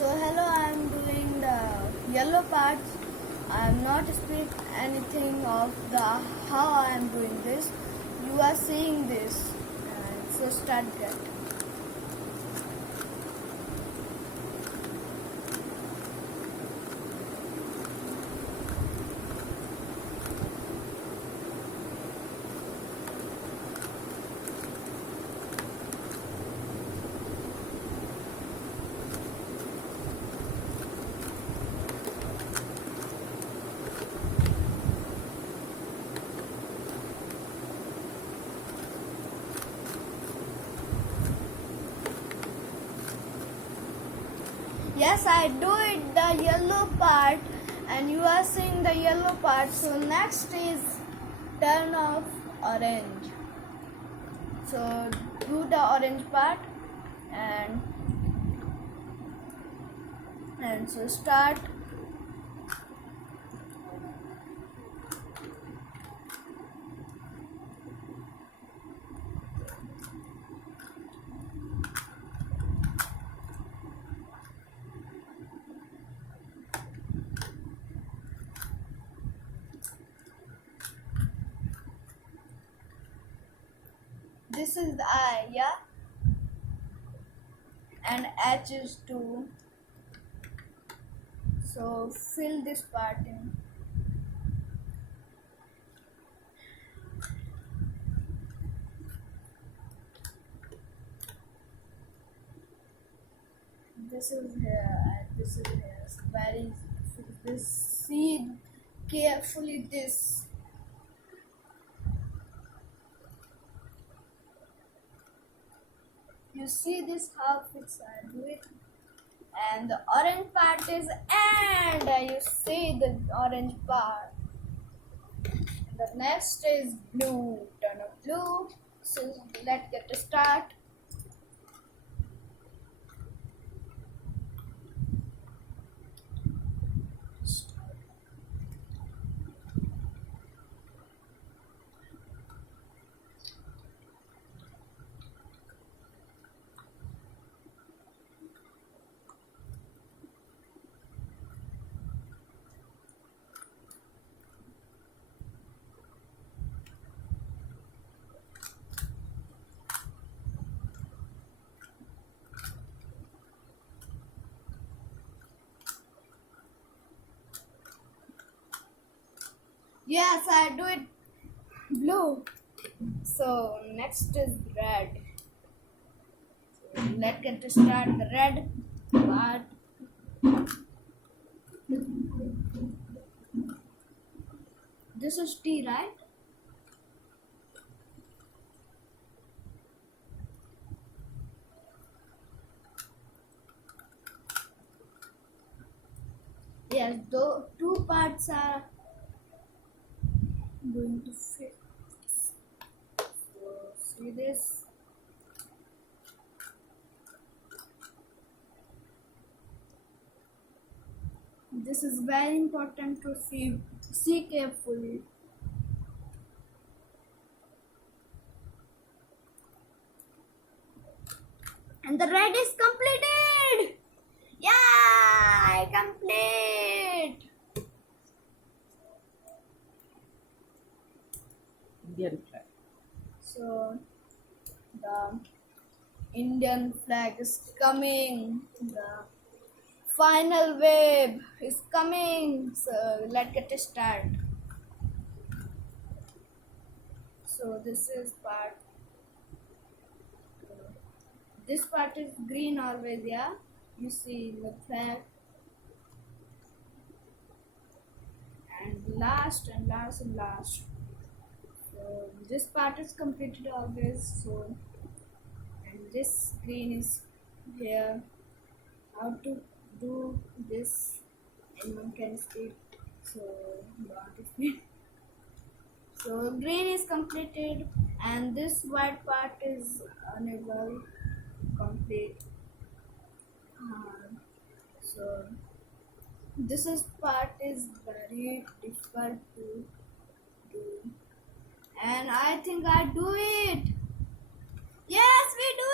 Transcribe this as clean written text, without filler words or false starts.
So hello, I am doing the yellow parts. I am not speak anything of the how I am doing this. You are seeing this. So start that. Yes, I do it the yellow part and you are seeing the yellow part. So next is turn off orange. So do the orange part and so start. This is the eye, yeah, and H is 2. So fill this part in. This is here and this is here. So very this see carefully this. You see this how fix I do it. And the orange part is and you see the orange part. The next is blue. Turn of blue. So let's get to start. Yes, I do it blue. So next is red. So let's get to start the red part. This is T, right? Yes, though two parts are going to fit. So see this. This is very important to see carefully. And the red is completed. Yeah, I complete. Indian flag. So the Indian flag is coming. The final wave is coming. So let's get it start. So this is part. This part is green always, yeah. You see the flag. And last and last and last. So this part is completed always. So and this green is here. How to do this? Anyone can speak. So not speak. So green is completed, and this white part is unable complete. So this is part is very difficult to do, and I think I do it. Yes, we do